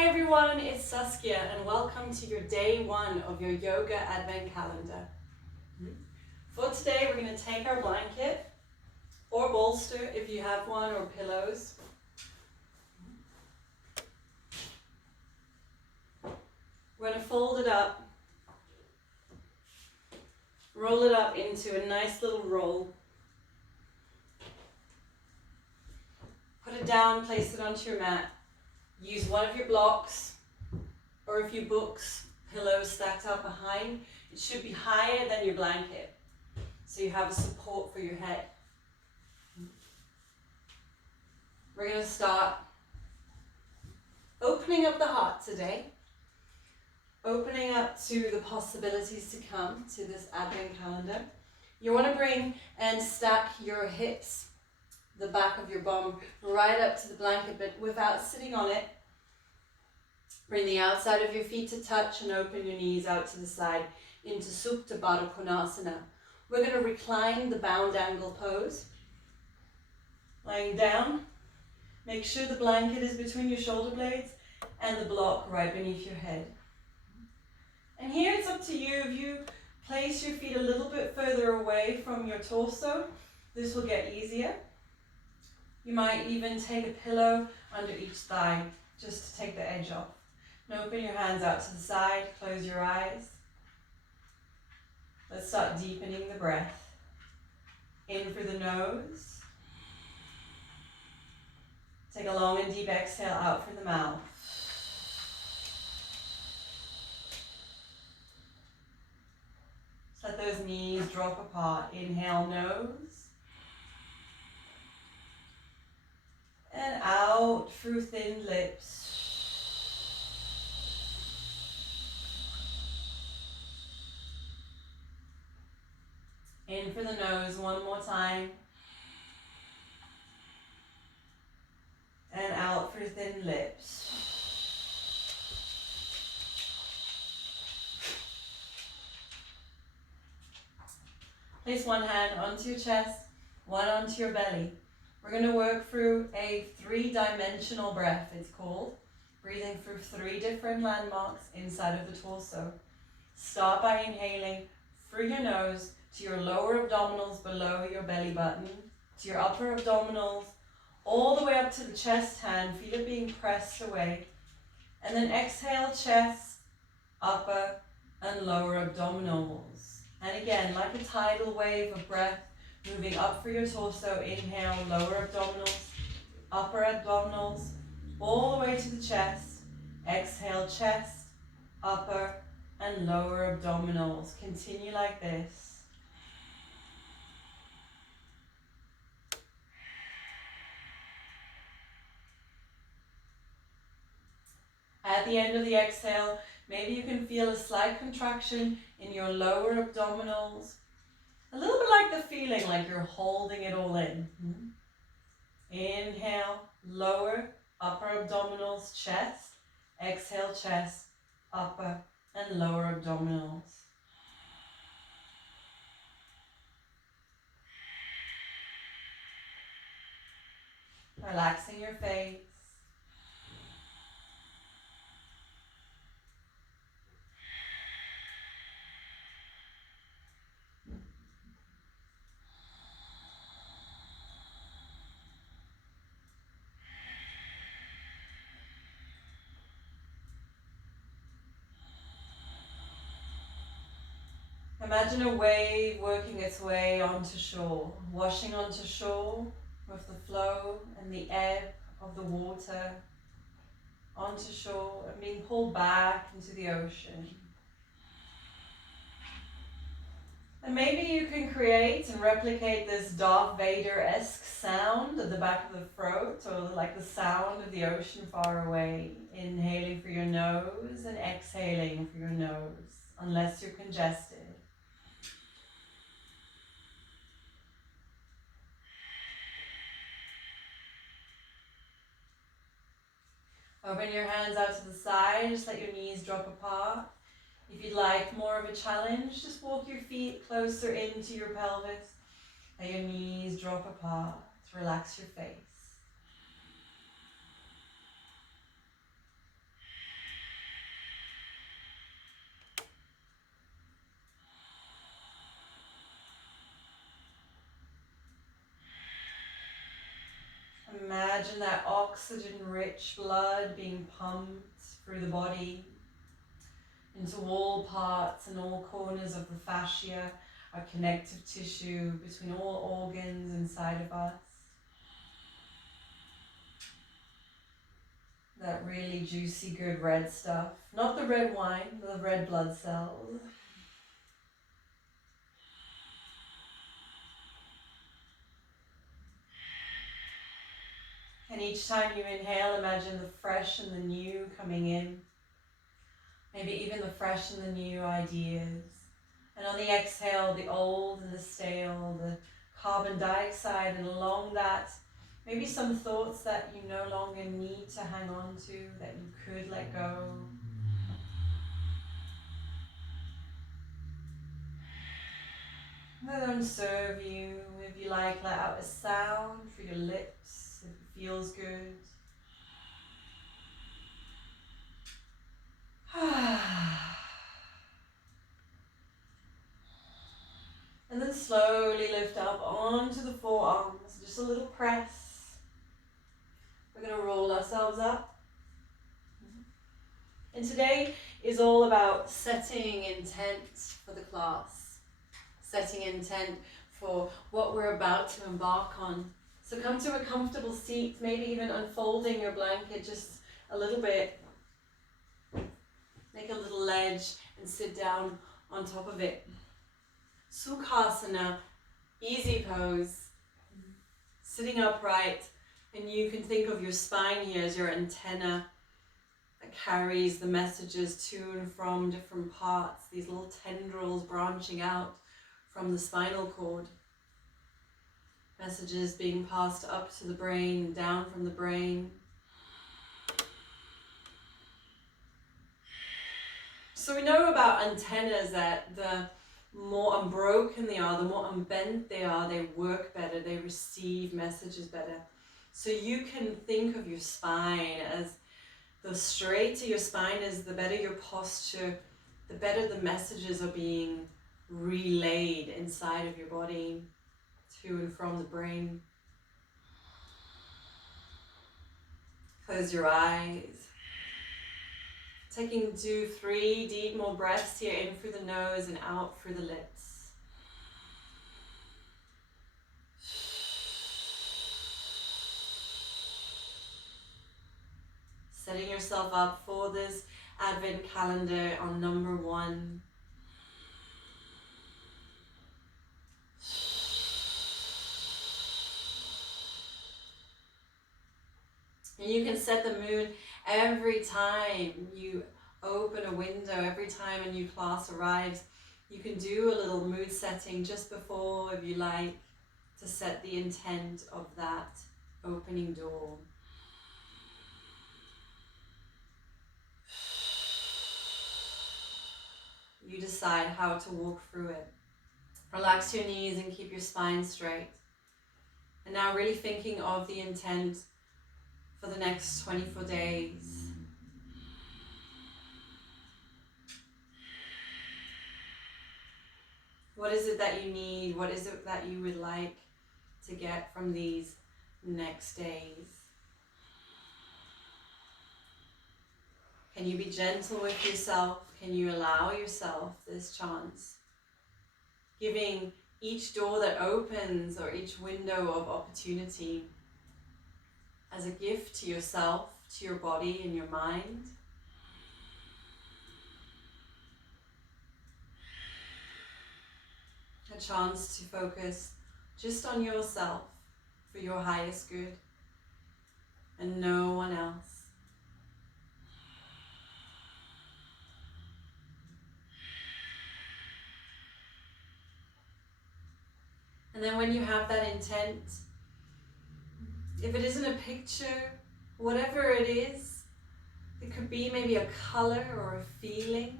Hi everyone, it's Saskia and welcome to your day one of your yoga advent calendar. For today we're going to take our blanket or bolster if you have one, or pillows. We're going to fold it up, roll it up into a nice little roll. Put it down, place it onto your mat. Use one of your blocks or a few books, pillows stacked up behind. It should be higher than your blanket, so you have a support for your head. We're going to start opening up the heart today, opening up to the possibilities to come to this advent calendar. You want to bring and stack your hips, the back of your bum, right up to the blanket, but without sitting on it. Bring the outside of your feet to touch and open your knees out to the side into Supta Baddha Konasana. We're going to recline the bound angle pose. Lying down, make sure the blanket is between your shoulder blades and the block right beneath your head. And here it's up to you. If you place your feet a little bit further away from your torso, this will get easier. You might even take a pillow under each thigh just to take the edge off. And open your hands out to the side, close your eyes. Let's start deepening the breath. In through the nose. Take a long and deep exhale out through the mouth. Let those knees drop apart. Inhale, nose. And out through thin lips. In for the nose one more time. And out through thin lips. Place one hand onto your chest, one onto your belly. We're going to work through a 3-dimensional breath, it's called. Breathing through 3 different landmarks inside of the torso. Start by inhaling through your nose to your lower abdominals below your belly button, to your upper abdominals, all the way up to the chest hand. Feel it being pressed away. And then exhale, chest, upper and lower abdominals. And again, like a tidal wave of breath, moving up through your torso. Inhale, lower abdominals, upper abdominals, all the way to the chest. Exhale, chest, upper and lower abdominals. Continue like this. At the end of the exhale, maybe you can feel a slight contraction in your lower abdominals. A little bit like the feeling like you're holding it all in. Inhale, lower, upper abdominals, chest. Exhale, chest, upper and lower abdominals. Relaxing your face. Imagine a wave working its way onto shore, washing onto shore with the flow and the ebb of the water onto shore and being pulled back into the ocean. And maybe you can create and replicate this Darth Vader-esque sound at the back of the throat, or like the sound of the ocean far away. Inhaling through your nose and exhaling through your nose, unless you're congested. Open your hands out to the side, just let your knees drop apart. If you'd like more of a challenge, just walk your feet closer into your pelvis. Let your knees drop apart to relax your face. Imagine that oxygen-rich blood being pumped through the body into all parts and all corners of the fascia, our connective tissue between all organs inside of us. That really juicy, good red stuff. Not the red wine, the red blood cells. And each time you inhale, imagine the fresh and the new coming in. Maybe even the fresh and the new ideas. And on the exhale, the old and the stale, the carbon dioxide, and along that, maybe some thoughts that you no longer need to hang on to, that you could let go. Let them serve you. If you like, let out a sound for your lips, if it feels good. And then slowly lift up onto the forearms, just a little press. We're going to roll ourselves up. And today is all about setting intent for the class, setting intent for what we're about to embark on. So come to a comfortable seat, maybe even unfolding your blanket just a little bit. Make a little ledge and sit down on top of it. Sukhasana, easy pose, sitting upright, and you can think of your spine here as your antenna that carries the messages to and from different parts, these little tendrils branching out from the spinal cord. Messages being passed up to the brain, down from the brain. So we know about antennas that the more unbroken they are, the more unbent they are, they work better, they receive messages better. So you can think of your spine as the straighter your spine is, the better your posture, the better the messages are being relayed inside of your body to and from the brain. Close your eyes. Taking 2-3 deep more breaths here, in through the nose and out through the lips. Setting yourself up for this Advent calendar on number 1. And you can set the mood every time you open a window, every time a new class arrives. You can do a little mood setting just before, if you like, to set the intent of that opening door. You decide how to walk through it. Relax your knees and keep your spine straight. And now really thinking of the intent for the next 24 days. What is it that you need? What is it that you would like to get from these next days? Can you be gentle with yourself? Can you allow yourself this chance? Giving each door that opens or each window of opportunity as a gift to yourself, to your body and your mind. A chance to focus just on yourself for your highest good and no one else. And then when you have that intent, if it isn't a picture, whatever it is, it could be maybe a color or a feeling.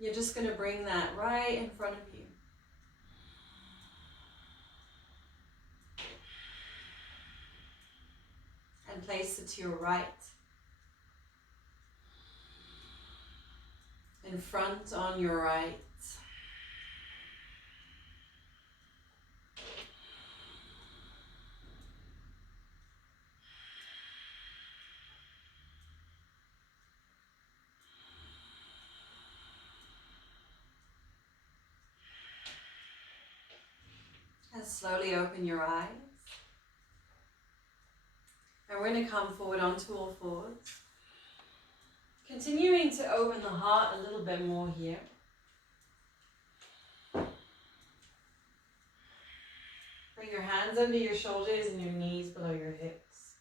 You're just going to bring that right in front of you. And place it to your right. In front on your right. Slowly open your eyes. And we're going to come forward onto all fours. Continuing to open the heart a little bit more here. Bring your hands under your shoulders and your knees below your hips.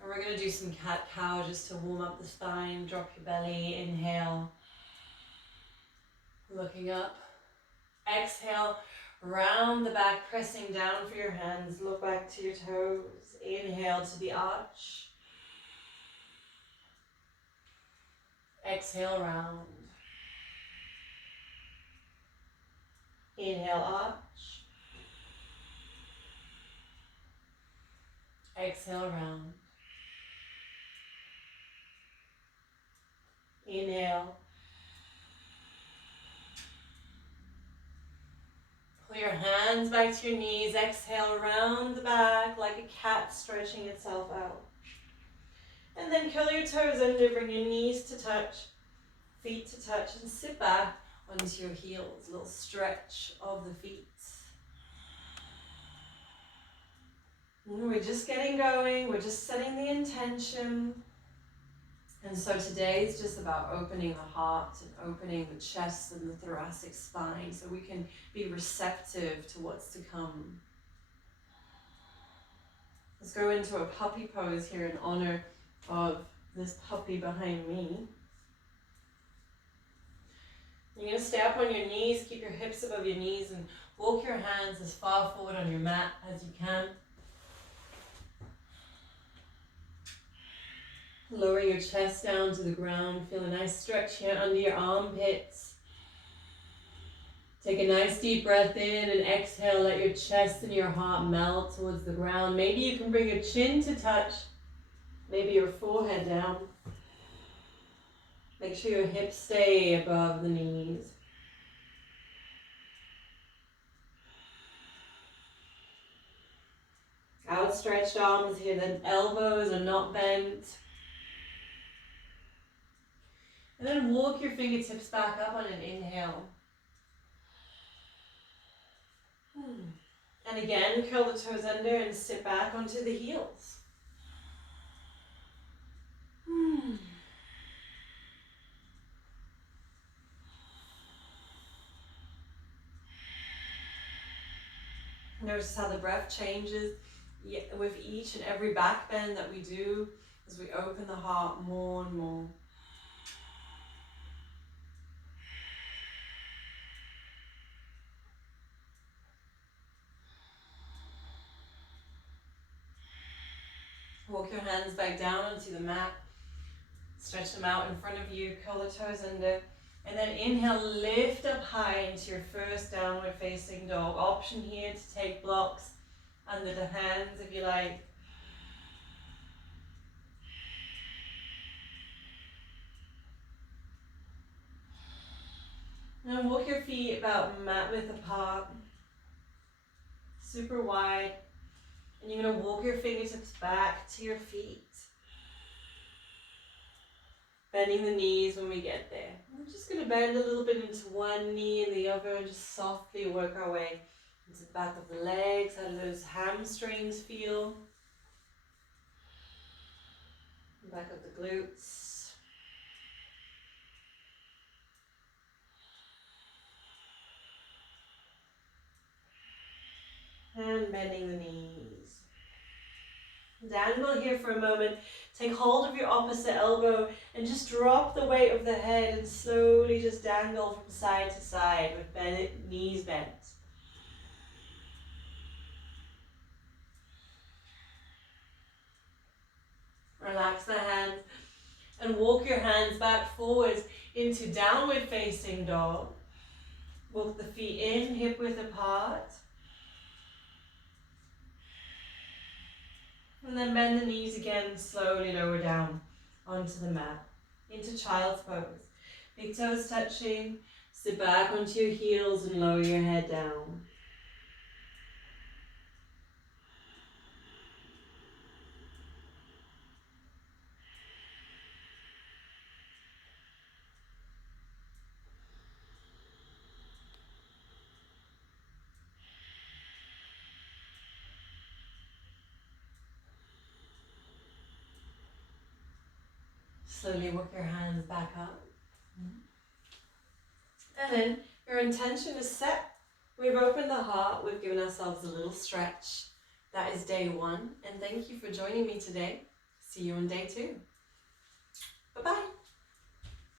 And we're going to do some cat-cow just to warm up the spine. Drop your belly. Inhale. Looking up. Exhale. Round the back, pressing down for your hands. Look back to your toes. Inhale to the arch. Exhale, round. Inhale, arch. Exhale, round. Inhale. Pull your hands back to your knees. Exhale, round the back like a cat stretching itself out. And then curl your toes under, bring your knees to touch, feet to touch, and sit back onto your heels. A little stretch of the feet. And we're just getting going. We're just setting the intention. And so today is just about opening the heart and opening the chest and the thoracic spine so we can be receptive to what's to come. Let's go into a puppy pose here in honor of this puppy behind me. You're going to stay up on your knees, keep your hips above your knees, and walk your hands as far forward on your mat as you can. Lower your chest down to the ground. Feel a nice stretch here under your armpits. Take a nice deep breath in and exhale. Let your chest and your heart melt towards the ground. Maybe you can bring your chin to touch. Maybe your forehead down. Make sure your hips stay above the knees. Outstretched arms here, the elbows are not bent. And then walk your fingertips back up on an inhale. And again, curl the toes under and sit back onto the heels. Notice how the breath changes with each and every back bend that we do as we open the heart more and more. Walk your hands back down onto the mat. Stretch them out in front of you. Curl the toes under. And then inhale, lift up high into your first downward facing dog. Option here to take blocks under the hands if you like. And walk your feet about mat width apart. Super wide. And you're going to walk your fingertips back to your feet. Bending the knees when we get there. We're just going to bend a little bit into one knee and the other and just softly work our way into the back of the legs. How do those hamstrings feel? Back of the glutes. And bending the knees. Dangle here for a moment. Take hold of your opposite elbow and just drop the weight of the head and slowly just dangle from side to side with knees bent. Relax the hands and walk your hands back forwards into downward facing dog. Walk the feet in, hip width apart. And then bend the knees again, slowly lower down onto the mat, into child's pose. Big toes touching, sit back onto your heels and lower your head down. Slowly work your hands back up. And then your intention is set. We've opened the heart. We've given ourselves a little stretch. That is day 1. And thank you for joining me today. See you on day 2. Bye-bye.